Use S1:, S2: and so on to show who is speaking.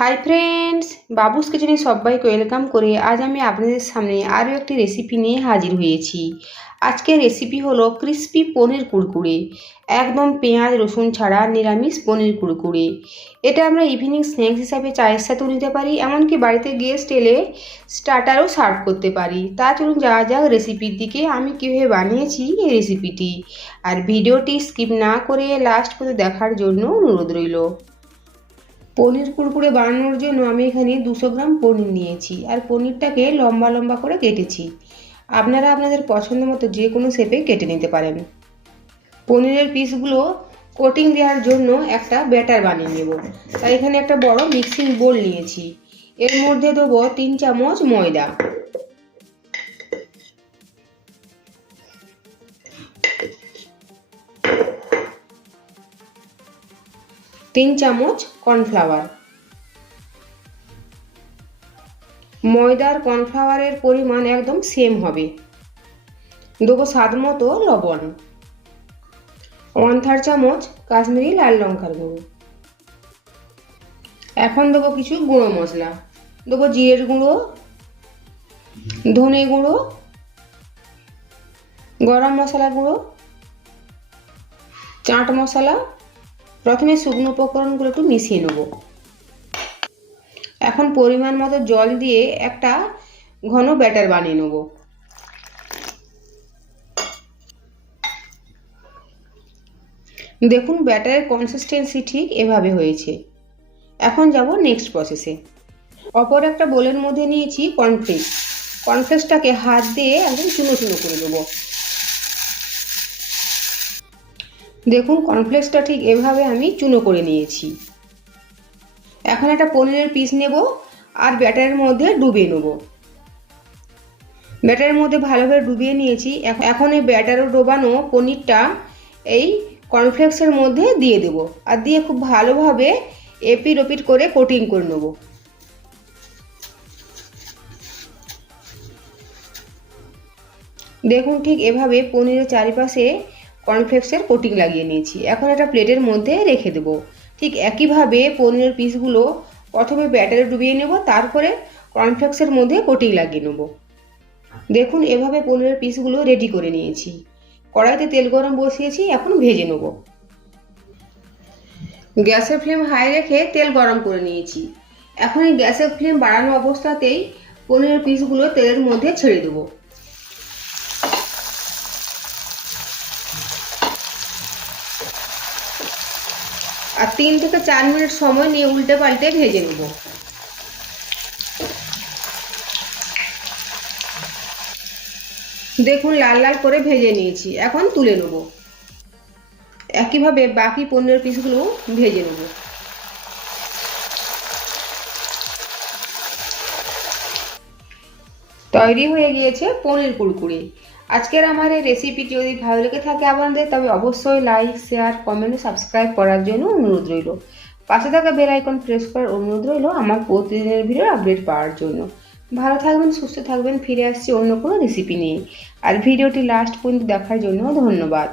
S1: Hi friends বাবুস কিচেনে সবাইকে welcome করে আজ আমি আপনাদের সামনে আরও একটি রেসিপি নিয়ে হাজির হয়েছি। আজকের রেসিপি হলো ক্রিস্পি পনির কুড়কুড়ে একদম পেঁয়াজ, রসুন ছাড়া নিরামিষ পনির কুড়কুড়ে এটা আমরা ইভিনিং স্ন্যাক্স হিসাবে চায়ের সাথেও নিতে পারি, এমনকি বাড়িতে গেস্ট এলে স্টার্টারও সার্ভ করতে পারি। তা চলুন যাওয়া যাক রেসিপির দিকে, আমি কীভাবে বানিয়েছি এই রেসিপিটি আর ভিডিওটি স্কিপ না করে লাস্ট পর্যন্ত দেখার জন্য অনুরোধ রইল। পনির কুরকুরে বানানোর জন্য আমি এখানে দুশো গ্রাম পনির নিয়েছি আর পনিরটাকে লম্বা লম্বা করে কেটেছি। আপনারা আপনাদের পছন্দ মতো যে কোনো শেপে কেটে নিতে পারেন। পনিরের পিসগুলো কোটিং দেওয়ার জন্য একটা ব্যাটার বানিয়ে নেব। তাই এখানে একটা বড় মিক্সিং বোল নিয়েছি। এর মধ্যে দেবো তিন চামচ ময়দা। তিন চামচ কর্নফ্লাওয়ার। ময়দার কর্নফ্লাওয়ারের পরিমাণ একদম সেম হবে। দেবো স্বাদ মতো লবণ। ওয়ান থার্ড চামচ কাশ্মীরি লাল লঙ্কার গুঁড়ো। এখন দেবো কিছু গুঁড়ো মশলা। দেবো জিরের গুঁড়ো, ধনে গুঁড়ো, গরম মশলা গুঁড়ো, চাট মশলা প্রথমে শুকনো উপকরণগুলো একটু মিশিয়ে নেব। এখন পরিমাণ মতো জল দিয়ে একটা ঘন ব্যাটার বানিয়ে নেব। দেখুন, ব্যাটারের কনসিস্টেন্সি ঠিক এভাবে হয়েছে। এখন যাব নেক্সট প্রসেসে অপর একটা বোলের মধ্যে নিয়েছি কর্নফ্লেক্স কর্নফ্লেক্সটাকে হাত দিয়ে একদম চুনো চুনো করে দেবো দেখুন কর্নফ্লেক্সটা ঠিক এভাবে আমি চুনো করে নিয়েছি। এখন একটা পনিরের পিস নেব আর ব্যাটারের মধ্যে ডুবিয়ে নেব। ব্যাটারের মধ্যে ভালোভাবে ডুবিয়ে নিয়েছি। এখন এই ব্যাটারও ডোবানো পনিরটা এই কর্নফ্লেক্সের মধ্যে দিয়ে দেব। আর দিয়ে খুব ভালোভাবে এপিট ওপিট করে কোটিং করে নেব। দেখুন, ঠিক এভাবে পনিরের চারিপাশে কর্নফ্লেক্সের কোটিং লাগিয়ে নিয়েছি। এখন একটা প্লেটের মধ্যে রেখে দেবো। ঠিক একইভাবে পনিরের পিসগুলো প্রথমে ব্যাটারে ডুবিয়ে নেব, তারপরে কর্নফ্লেক্সের মধ্যে কোটিং লাগিয়ে নেব। দেখুন, এভাবে পনিরের পিসগুলো রেডি করে নিয়েছি। কড়াইতে তেল গরম বসিয়েছি, এখন ভেজে নেব। গ্যাসের ফ্লেম হাই রেখে তেল গরম করে নিয়েছি। এখন এই গ্যাসের ফ্লেম বাড়ানো অবস্থাতেই পনিরের পিসগুলো তেলের মধ্যে ছেড়ে দেবো। আর তিন থেকে চার মিনিট সময় নিয়ে উল্টে পাল্টে ভেজে নেব। দেখুন, লাল লাল করে ভেজে নিয়েছি। এখন তুলে নেব। একইভাবে বাকি পনিরের পিসগুলো ভেজে নেব। তৈরি হয়ে গিয়েছে পনির কুড়কুড়ি আজকের আমার এই রেসিপিটি যদি ভালো লেগে থাকে আপনাদের, তবে অবশ্যই লাইক শেয়ার কমেন্ট সাবস্ক্রাইব করার জন্য অনুরোধ রইল। পাশে থাকা বেল আইকন প্রেস করার অনুরোধ রইল আমার প্রতিদিনের ভিডিও আপডেট পাওয়ার জন্য। ভালো থাকবেন, সুস্থ থাকবেন, ফিরে আসছি অন্য কোনো রেসিপি নিয়ে। আর ভিডিওটি লাস্ট পর্যন্ত দেখার জন্য ধন্যবাদ।